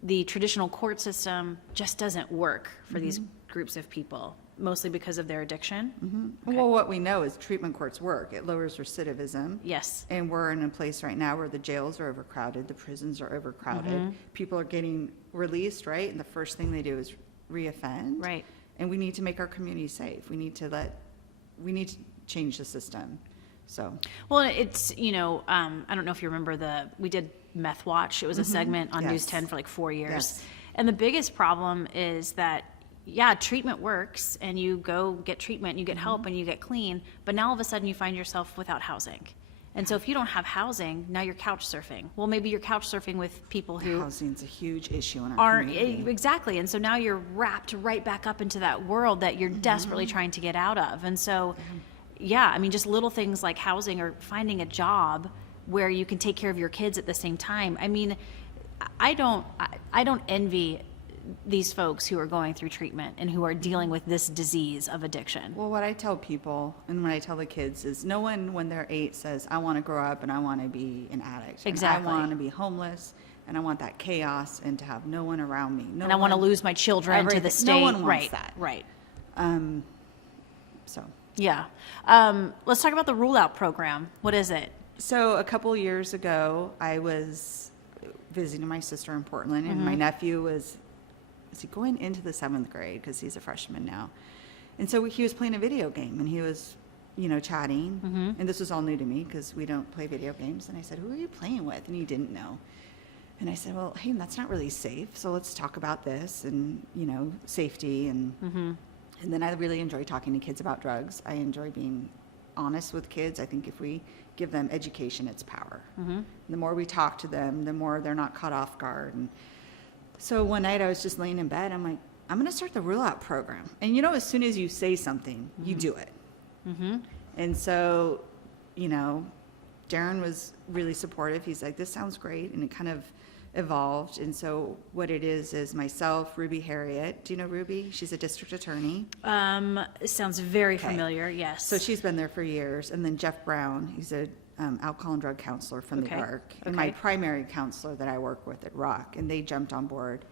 the traditional court system just doesn't work for these groups of people, mostly because of their addiction. Okay. Well, what we know is treatment courts work. It lowers recidivism. Yes. And we're in a place right now where the jails are overcrowded, the prisons are overcrowded. People are getting released, right? And the first thing they do is reoffend. Right. And we need to make our community safe. We need to change the system. So. Well, it's, I don't know if you remember we did Meth Watch. It was a segment on News 10 for like 4 years. Yes. And the biggest problem is that, yeah, treatment works and you go get treatment, you get help and you get clean, but now all of a sudden you find yourself without housing. And so if you don't have housing, now you're couch surfing. Well, maybe you're couch surfing with people who Housing's a huge issue in our community. Exactly. And so now you're wrapped right back up into that world that you're desperately trying to get out of. And so, yeah, I mean, just little things like housing or finding a job where you can take care of your kids at the same time. I mean, I don't envy these folks who are going through treatment and who are dealing with this disease of addiction. Well, what I tell people and what I tell the kids is no one when they're 8 says, I want to grow up and I want to be an addict. Exactly. And I want to be homeless and I want that chaos and to have no one around me. I want to lose my children to the state. No one wants that. Right. So. Yeah. Let's talk about the Rule Out program. What is it? So a couple years ago, I was visiting my sister in Portland, and my nephew was he going into the 7th grade because he's a freshman now. And so he was playing a video game, and he was, chatting. And this was all new to me because we don't play video games. And I said, who are you playing with? And he didn't know. And I said, well, hey, that's not really safe. So let's talk about this and, safety. And then I really enjoy talking to kids about drugs. I enjoy being honest with kids. I think if we give them education, it's power. The more we talk to them, the more they're not caught off guard. And so one night I was just laying in bed. I'm like, I'm going to start the Rule Out program. And as soon as you say something, you do it. And so, Darren was really supportive. He's like, this sounds great. And it kind of evolved. And so what it is myself, Ruby Harriet. Do you know Ruby? She's a district attorney. It sounds very familiar. Yes. So she's been there for years. And then Jeff Brown, he's a alcohol and drug counselor from the ARC. And my primary counselor that I work with at Rock. And they jumped on board.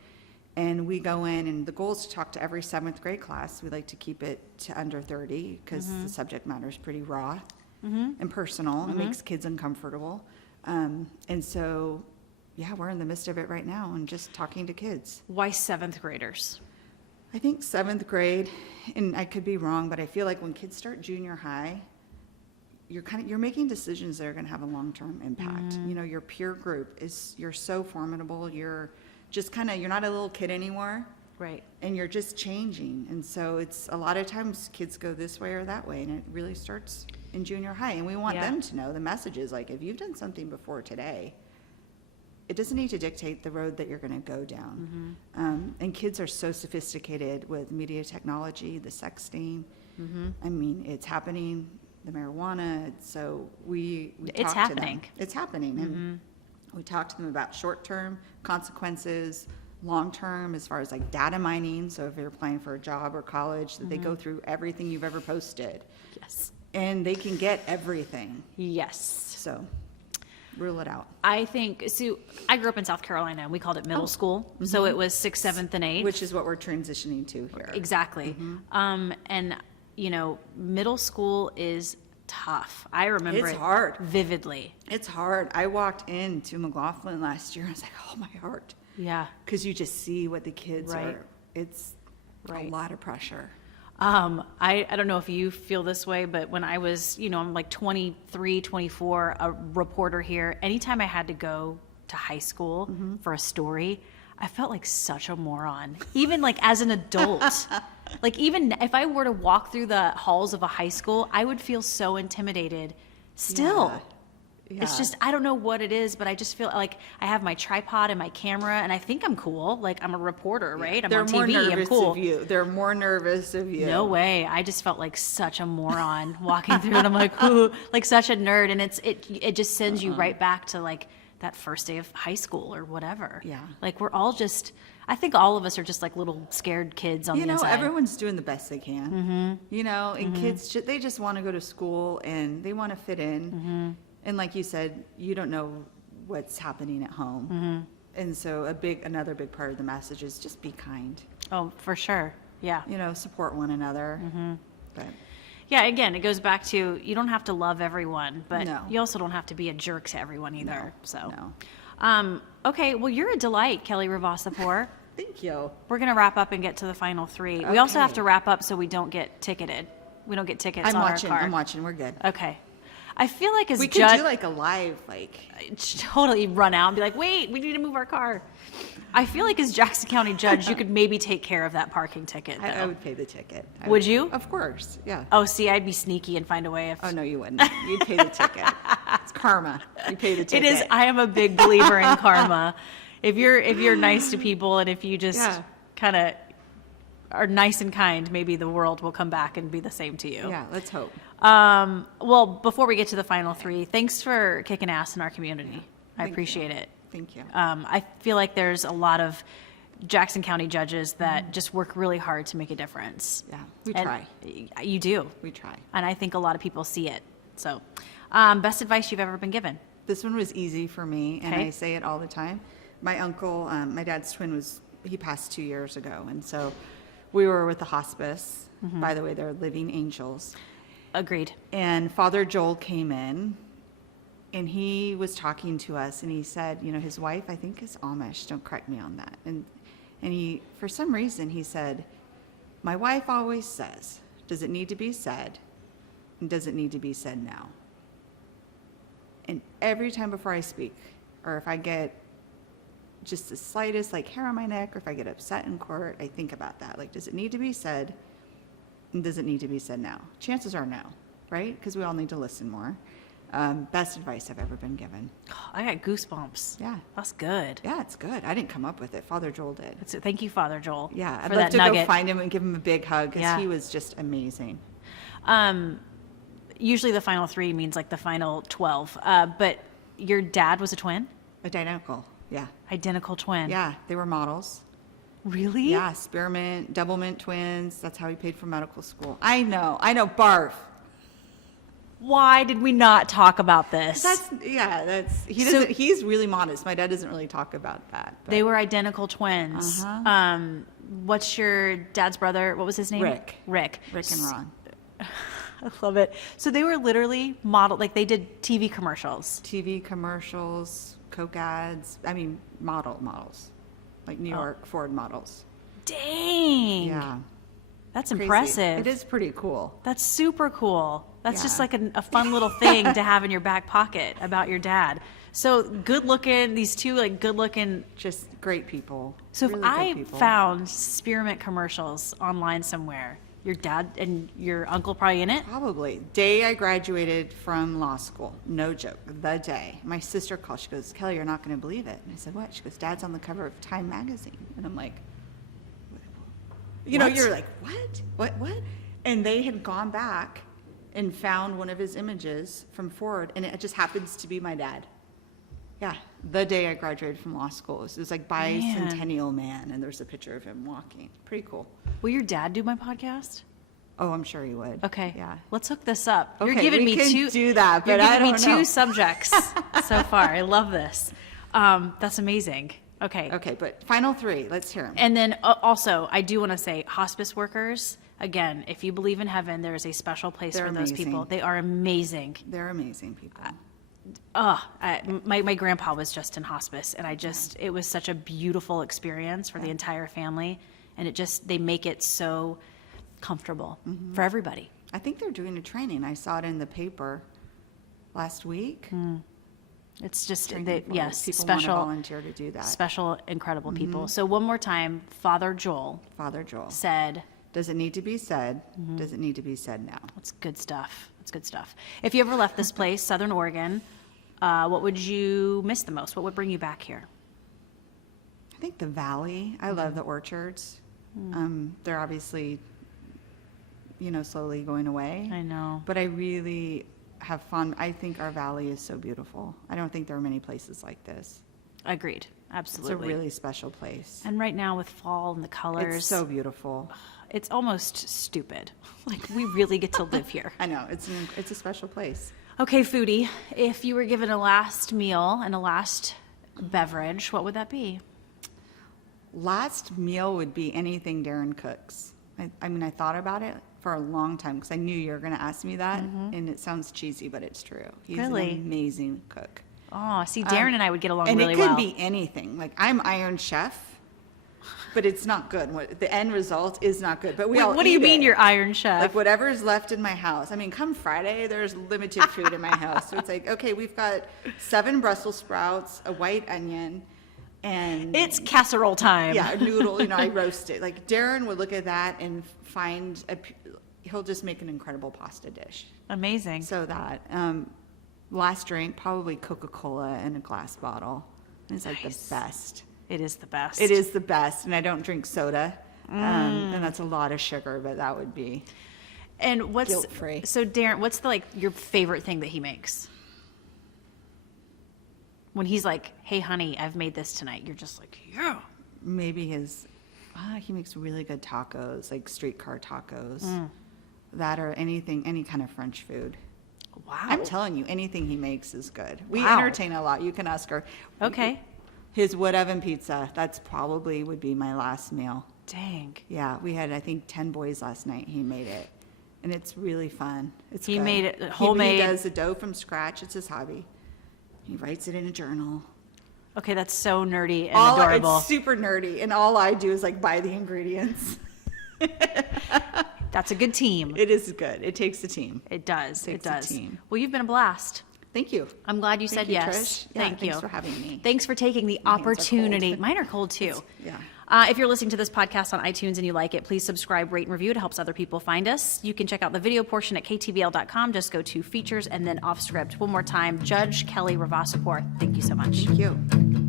And we go in, and the goal is to talk to every 7th grade class. We like to keep it to under 30 because the subject matter is pretty raw and personal. It makes kids uncomfortable. And so, yeah, we're in the midst of it right now and just talking to kids. Why 7th graders? I think 7th grade, and I could be wrong, but I feel like when kids start junior high, you're making decisions that are going to have a long-term impact. Your peer group you're so formidable. You're just you're not a little kid anymore. Right. And you're just changing. And so it's a lot of times kids go this way or that way, and it really starts in junior high. And we want them to know the messages, like if you've done something before today, it doesn't need to dictate the road that you're going to go down. And kids are so sophisticated with media technology, the sexting. I mean, it's happening, the marijuana. So we It's talk to them. happening. It's happening. And we talk to them about short-term consequences, long-term as far as like data mining. So if you're applying for a job or college, that they go through everything you've ever posted. Yes. And they can get everything. Yes. So rule it out. I think, so I grew up in South Carolina, and we called it middle school. So it was 6th, 7th, and 8th. Which is what we're transitioning to here. Exactly. And, middle school is tough. I remember It's it hard. vividly. It's hard. I walked into McLaughlin last year. I was like, oh, my heart. Yeah. Because you just see what the kids Right. are. It's a lot of pressure. I don't know if you feel this way, but when I was, I'm like 23, 24, a reporter here, anytime I had to go to high school for a story, I felt like such a moron, even like as an adult. Like even if I were to walk through the halls of a high school, I would feel so intimidated still. It's Yeah. just, I don't know what it is, but I just feel like I have my tripod and my camera, and I think I'm cool. Like, I'm a reporter, right? I'm They're on more TV. I'm nervous cool. of you. They're more nervous of you. No way. I just felt like such a moron walking through, and I'm like, ooh, like such a nerd. And it just sends you right back to like that first day of high school or whatever. Yeah. Like, we're all just, I think all of us are just like little scared kids on the inside. Everyone's doing the best they can. And kids, they just want to go to school and they want to fit in. And like you said, you don't know what's happening at home. And so another big part of the message is just be kind. Oh, for sure. Yeah. Support one another. But Yeah, again, it goes back to you don't have to love everyone, but No. you also don't have to be a jerk to everyone either. no. Okay, well, you're a delight, Kelly Ravassipour. Thank you. We're going to wrap up and get to the final three. We also have Okay. to wrap up so we don't get ticketed. We don't get tickets on our car. I'm watching. We're good. Okay. I feel like as We could do like a live, totally run out and be like, wait, we need to move our car. I feel like as Jackson County judge, you could maybe take care of that parking ticket. I though. would pay the ticket. Would you? Of course. Yeah. Oh, see, I'd be sneaky and find a way. Oh, no, you wouldn't. You'd pay the ticket. It's karma. You pay the It ticket. is. I am a big believer in karma. If you're nice to people and if you just Yeah. kind of are nice and kind, maybe the world will come back and be the same to you. Yeah, let's hope. Well, before we get to the final three, thanks for kicking ass in our community. I Thank appreciate you. it. Thank you. I feel like there's a lot of Jackson County judges that just work really hard to make a difference. Yeah, we And try. You do. We try. And I think a lot of people see it. So, best advice you've ever been given? This one was easy for me, and Okay. I say it all the time. My uncle, my dad's twin, he passed 2 years ago, and so we were with the hospice. By the way, they're living angels. Agreed. And Father Joel came in, and he was talking to us, and he said, his wife, I think, is Amish. Don't correct me on that. And he, for some reason, he said, my wife always says, does it need to be said? And does it need to be said now? And every time before I speak, or if I get just the slightest hair on my neck, or if I get upset in court, I think about that. Does it need to be said? And does it need to be said now? Chances are no, right? Because we all need to listen more. Best advice I've ever been given. I got goosebumps. Yeah. That's good. Yeah, it's good. I didn't come up with it. Father Joel did. Thank you, Father Joel. Yeah, I'd for love that to nugget. go find him and give him a big hug because Yeah. he was just amazing. Usually the final three means the final 12. But your dad was a twin? Identical. Yeah. Identical twin? Yeah, they were models. Really? Yeah, spearmint, doublemint twins. That's how he paid for medical school. I know, barf. Why did we not talk about this? He doesn't. He's really modest. My dad doesn't really talk about that. But They were identical twins. What's your dad's brother? What was his name? Rick. Rick. Rick and Ron. I love it. So they were literally they did TV commercials. TV commercials, Coke ads. I mean, models, like New York Ford models. Dang. Yeah, That's crazy. impressive. It is pretty cool. That's super cool. That's just Yeah. a fun little thing to have in your back pocket about your dad. So good looking, these two good looking. Just great people. So really if good I people. found spearmint commercials online somewhere, your dad and your uncle probably in it? Probably. Day I graduated from law school. No joke. The day. My sister called. She goes, Kelly, you're not going to believe it. And I said, what? She goes, Dad's on the cover of Time magazine. And I'm like, What? you're like, what? What? And they had gone back and found one of his images from Ford, and it just happens to be my dad. Yeah, the day I graduated from law school. It was bicentennial man, and there's a picture of him walking. Pretty cool. Will your dad do my podcast? Oh, I'm sure he would. Okay. Yeah. Let's hook this up. You're Okay, giving we me can two. do that, You're but I giving me don't two know. subjects so far. I love this. That's amazing. Okay. Okay, but final three. Let's hear them. And then also, I do want to say, hospice workers. Again, if you believe in heaven, there is a special place They're for those amazing. people. They are amazing. They're amazing people. My grandpa was just in hospice, and it was such a beautiful experience for the entire family, and they make it so comfortable for everybody. I think they're doing a training. I saw it in the paper last week. It's just Training for yes, people want to special, volunteer to do that. special, incredible people. So one more time, Father Joel Father Joel. said, Does it need to be said? Does it need to be said now? "That's good stuff. That's good stuff." If you ever left this place, Southern Oregon, What would you miss the most? What would bring you back here? I think the valley. I love the orchards. They're obviously, slowly going away. I know. But I really have fun. I think our valley is so beautiful. I don't think there are many places like this. Agreed. It's Absolutely. a really special place. And right now with fall and the colors, It's so beautiful. it's almost stupid. Like, we really get to live here. I know. It's a special place. Okay, foodie, if you were given a last meal and a last beverage, what would that be? Last meal would be anything Darren cooks. I mean, I thought about it for a long time because I knew you were going to ask me that, and it sounds cheesy, but it's true. He's Really? an amazing cook. Oh, see, Darren and I would get along And really it could well. be anything. Like, I'm Iron Chef, but it's not good. The end result is not good. But we all What do you eat mean it. you're Iron Chef? Like, whatever's left in my house. I mean, come Friday, there's limited food in my house. So it's like, okay, we've got 7 Brussels sprouts, a white onion, and It's casserole time. yeah, a noodle. I roast it. Like, Darren would look at that and he'll just make an incredible pasta dish. Amazing. So that last drink, probably Coca-Cola in a glass bottle. It's like Nice. the best. It is the best. It is the best, and I don't drink soda, and that's a lot of sugar. But that would be And what's guilt-free. So, Darren, what's your favorite thing that he makes? When he's like, "Hey, honey, I've made this tonight," you're just like, "Yeah." maybe he makes really good tacos, like streetcar tacos. That or any kind of French food. Wow. I'm telling you, anything he makes is good. We Wow. entertain a lot. You can ask her. Okay. His wood oven pizza, that's probably would be my last meal. Dang. Yeah, we had, I think, 10 boys last night. He made it. And it's really fun. It's He good. made it He homemade. does the dough from scratch. It's his hobby. He writes it in a journal. Okay, that's so nerdy and adorable. It's super nerdy. And all I do is like buy the ingredients. That's a good team. It is good. It takes a team. It does. It Takes a does. team. Well, you've been a blast. Thank you. I'm glad you Thank said you, yes. Trish. Yeah, Thank you. thanks for having me. Thanks for taking the My hands are opportunity. cold. Mine are cold too. Yeah. If you're listening to this podcast on iTunes and you like it, please subscribe, rate, and review. It helps other people find us. You can check out the video portion at ktvl.com. Just go to features and then off script. One more time, Judge Kelly Ravassipour. Thank you so much. Thank you.